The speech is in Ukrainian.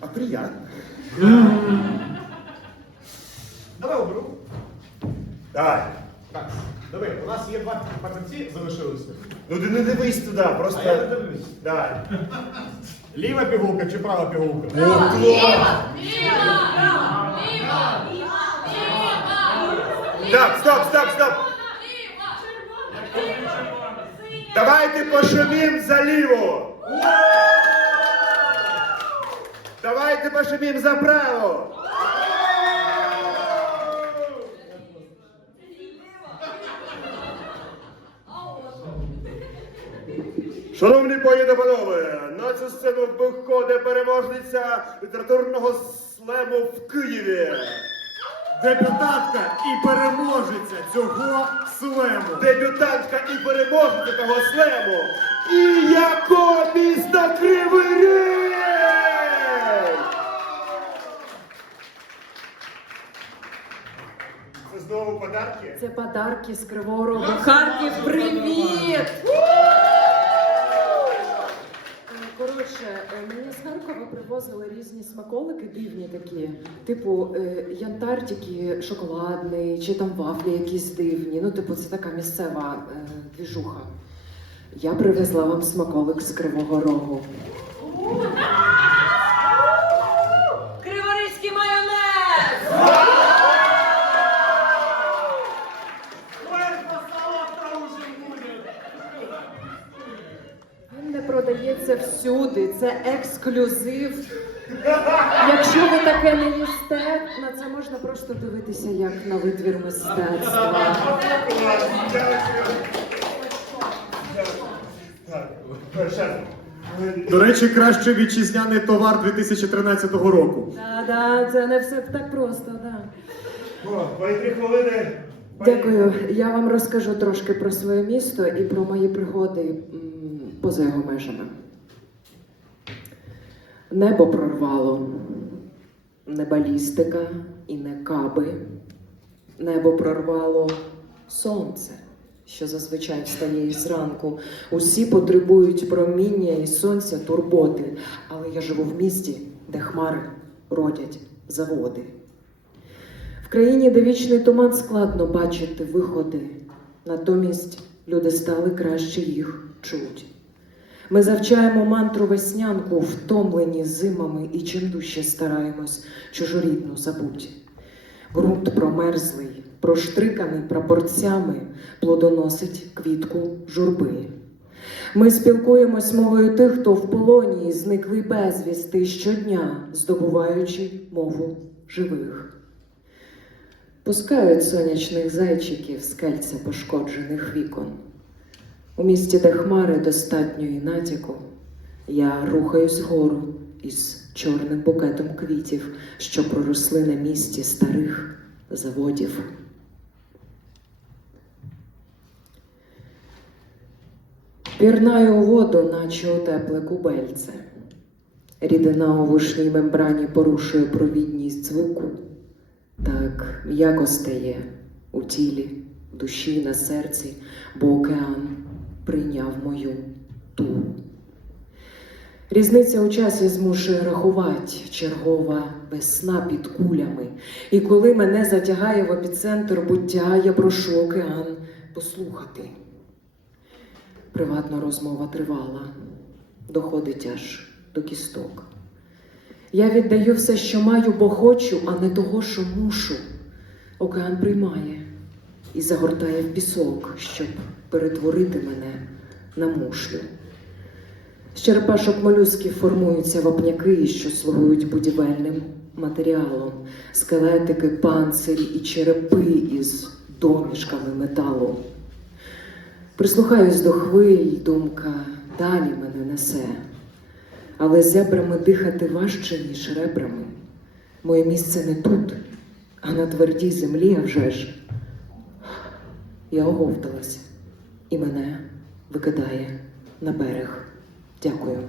А приятно. Давай оберу. Давай. Так, диви, у нас є два папірці залишилися. Ну ти не дивись туди, просто. А я не дивлюсь. Давай. Ліва пігулка чи права пігулка? О, клас! Так, стоп, стоп, стоп! Давайте пошумім за ліву! Пошумім за праву! Шановні пані та панове, на цю сцену виходить переможниця літературного слему в Києві. Дебютантка і переможеця цього слему. Дебютантка і переможниця того слему. І яко місто Кривий Ріг! Це знову подарки? Це подарки з Кривого Рогу. Харків, привіт! Е, Коротше, е, мені з Харкова привозили різні смаколики дивні такі, типу е, янтар тільки шоколадний, чи там вафлі якісь дивні. Ну, типу, це така місцева двіжуха. Я привезла вам смаколик з Кривого Рогу. Продається всюди, це ексклюзив. Якщо ви таке не їсте, на це можна просто дивитися як на витвір мистецтва. До речі, краще вітчизняний товар 2013 року. Да, да, це не все так просто, да. Твої три хвилини. Дякую. Я вам розкажу трошки про своє місто і про мої пригоди м, поза його межами. Небо прорвало, не балістика і не каби. Небо прорвало сонце, що зазвичай встає із ранку. Усі потребують проміння і сонця, турботи. Але я живу в місті, де хмари родять заводи. В країні, де вічний туман складно бачити виходи. Натомість люди стали краще їх чуть. Ми завчаємо мантру веснянку, втомлені зимами, і чим дужче стараємось чужорідну забуть. Ґрунт промерзлий, проштриканий прапорцями, плодоносить квітку журби. Ми спілкуємось мовою тих, хто в полоні зникли безвісти щодня, здобуваючи мову живих. Пускають сонячних зайчиків з кальця пошкоджених вікон. У місті, де хмари достатньо і натяку, я рухаюсь вгору із чорним букетом квітів, що проросли на місці старих заводів. Пірнаю у воду, наче у тепле кубельце. Рідина у вишній мембрані порушує провідність звуку. Так м'яко стає у тілі, душі, на серці, бо океан прийняв мою тугу. Різниця у часі змушує рахувати чергова весна під кулями. І коли мене затягає в епіцентр буття, я прошу океан послухати. Приватна розмова тривала, доходить аж до кісток. Я віддаю все, що маю, бо хочу, а не того, що мушу. Океан приймає і загортає в пісок, щоб перетворити мене на мушлю. З черепашок молюсків формуються вапняки, що слугують будівельним матеріалом, скелетики, панцирі і черепи із домішками металу. Прислухаюсь до хвиль, думка далі мене несе. Але зебрами дихати важче, ніж ребрами. Моє місце не тут, а на твердій землі, а вже ж. Я оговталась і мене викидає на берег. Дякую.